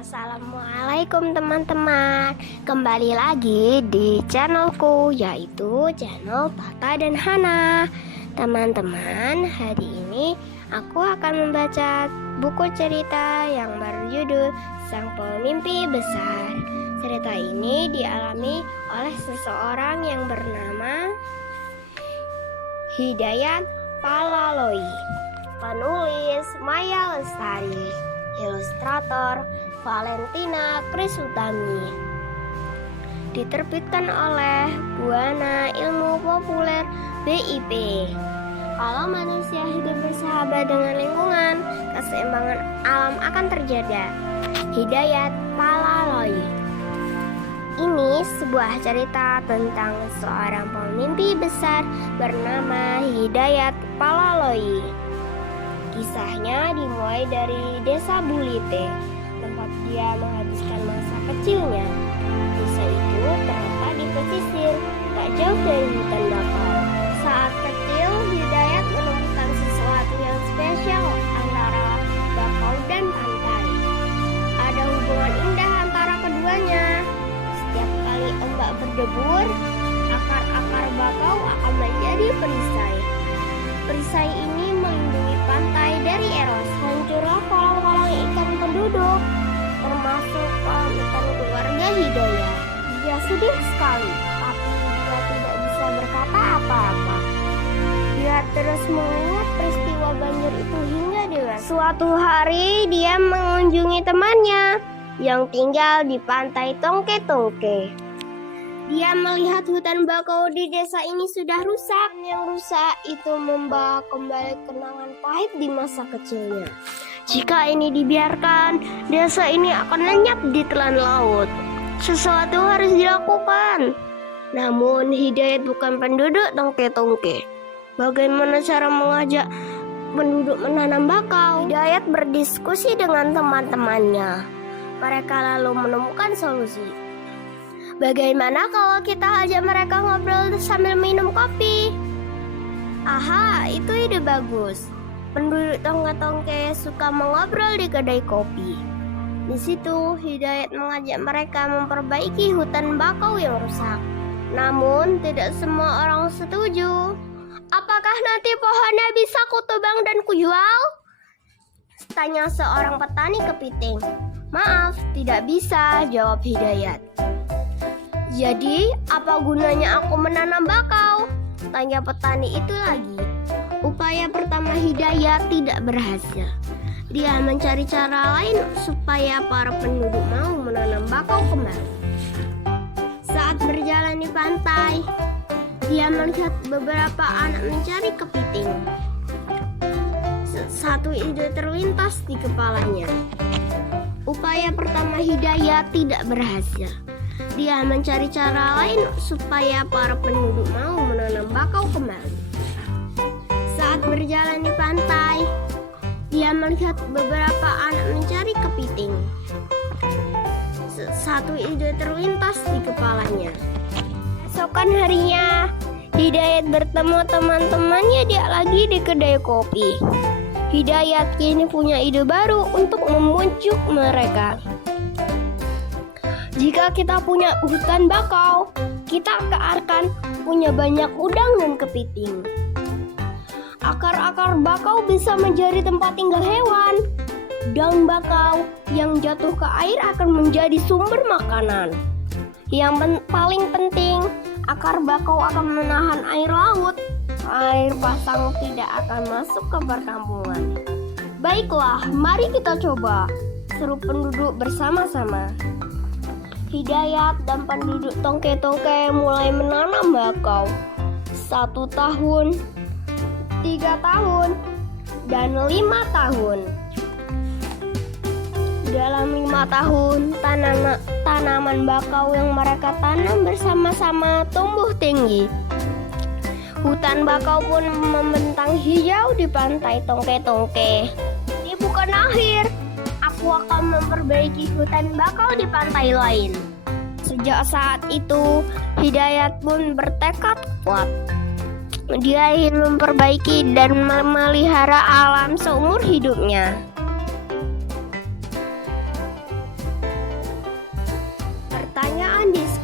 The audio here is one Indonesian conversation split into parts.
Assalamualaikum teman-teman. Kembali lagi di channelku, yaitu channel Tata dan Hana. Teman-teman, hari ini aku akan membaca buku cerita yang berjudul Sang Pemimpi Besar. Cerita ini dialami oleh seseorang yang bernama Hidayat Palaloi. Penulis Maya Lestari, ilustrator Valentina Krisutami. Diterbitkan oleh Buana Ilmu Populer BIP. Kalau manusia hidup bersahabat dengan lingkungan, keseimbangan alam akan terjaga. Hidayat Palaloi. Ini sebuah cerita tentang seorang pemimpi besar bernama Hidayat Palaloi. Kisahnya dimulai dari desa Bulite, tempat dia menghabiskan masa kecilnya. Desa itu terletak di pesisir, tak jauh dari hutan bakau. Saat kecil, Hidayat menemukan sesuatu yang spesial antara bakau dan pantai. Ada hubungan indah antara keduanya. Setiap kali ombak berdebur, akar-akar bakau akan menjadi perisai. Perisai ini melindungi pantai dari erosi. Hancurlah kolam-kolam ikan penduduk, termasuk kolam ikan keluarga Hidayat. Dia sedih sekali, tapi dia tidak bisa berkata apa-apa. Dia terus mengingat peristiwa banjir itu hingga dewasa. Suatu hari dia mengunjungi temannya yang tinggal di pantai Tongke-Tongke. Dia melihat hutan bakau di desa ini sudah rusak. Yang rusak itu membawa kembali kenangan pahit di masa kecilnya. Jika ini dibiarkan, desa ini akan lenyap di telan laut. Sesuatu harus dilakukan. Namun Hidayat bukan penduduk Tongke-Tongke. Bagaimana cara mengajak penduduk menanam bakau? Hidayat berdiskusi dengan teman-temannya. Mereka lalu menemukan solusi. Bagaimana kalau kita ajak mereka ngobrol sambil minum kopi? Aha, itu ide bagus. Penduduk Tongke-Tongke suka mengobrol di kedai kopi. Di situ Hidayat mengajak mereka memperbaiki hutan bakau yang rusak. Namun tidak semua orang setuju. Apakah nanti pohonnya bisa kutebang dan kujual? Tanya seorang petani kepiting. Maaf, tidak bisa, jawab Hidayat. Jadi, apa gunanya aku menanam bakau? Tanya petani itu lagi. Upaya pertama Hidayat tidak berhasil. Dia mencari cara lain supaya para penduduk mau menanam bakau kembali. Saat berjalan di pantai, dia melihat beberapa anak mencari kepiting. Satu ide terlintas di kepalanya. Upaya pertama Hidayat tidak berhasil. Dia mencari cara lain supaya para penduduk mau menanam bakau kembali. Saat berjalan di pantai, dia melihat beberapa anak mencari kepiting. Satu ide terlintas di kepalanya. Esokan harinya, Hidayat bertemu teman-temannya lagi di kedai kopi. Hidayat kini punya ide baru untuk membujuk mereka. Jika kita punya hutan bakau, kita akan punya banyak udang dan kepiting. Akar-akar bakau bisa menjadi tempat tinggal hewan. Daun bakau yang jatuh ke air akan menjadi sumber makanan. Yang paling penting, akar bakau akan menahan air laut. Air pasang tidak akan masuk ke perkampungan. Baiklah, mari kita coba, seru penduduk bersama-sama. Hidayat dan penduduk Tongke-Tongke mulai menanam bakau. 1 tahun, 3 tahun, dan 5 tahun. Dalam 5 tahun, tanaman bakau yang mereka tanam bersama-sama tumbuh tinggi. Hutan bakau pun membentang hijau di pantai Tongke-Tongke. Ini bukan akhir. Aku akan memperbaiki hutan bakau di pantai lain. Sejak saat itu, Hidayat pun bertekad kuat. Dia ingin memperbaiki dan memelihara alam seumur hidupnya.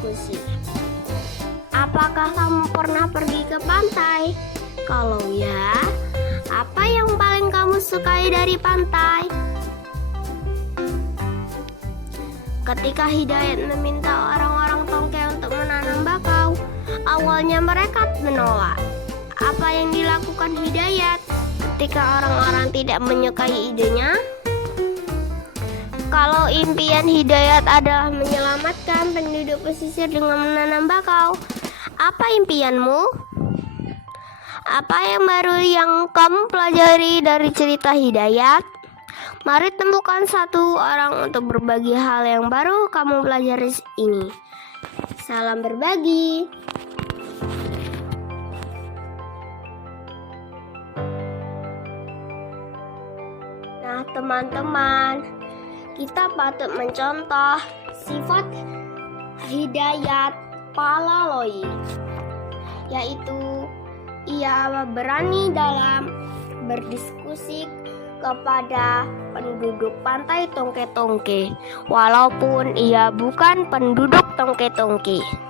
berdiskusi. Apakah kamu pernah pergi ke pantai? Kalau ya, apa yang paling kamu sukai dari pantai? Ketika Hidayat meminta orang-orang Tongke untuk menanam bakau, awalnya mereka menolak. Apa yang dilakukan Hidayat ketika orang-orang tidak menyukai idenya? Kalau impian Hidayat adalah menyelamatkan penduduk pesisir dengan menanam bakau, apa impianmu? Apa yang baru yang kamu pelajari dari cerita Hidayat? Mari temukan satu orang untuk berbagi hal yang baru kamu pelajari ini. Salam berbagi. Nah, teman-teman, kita patut mencontoh sifat Hidayat Palaloi, yaitu ia berani dalam berdiskusi kepada penduduk pantai Tongke-Tongke, walaupun ia bukan penduduk Tongke-Tongke.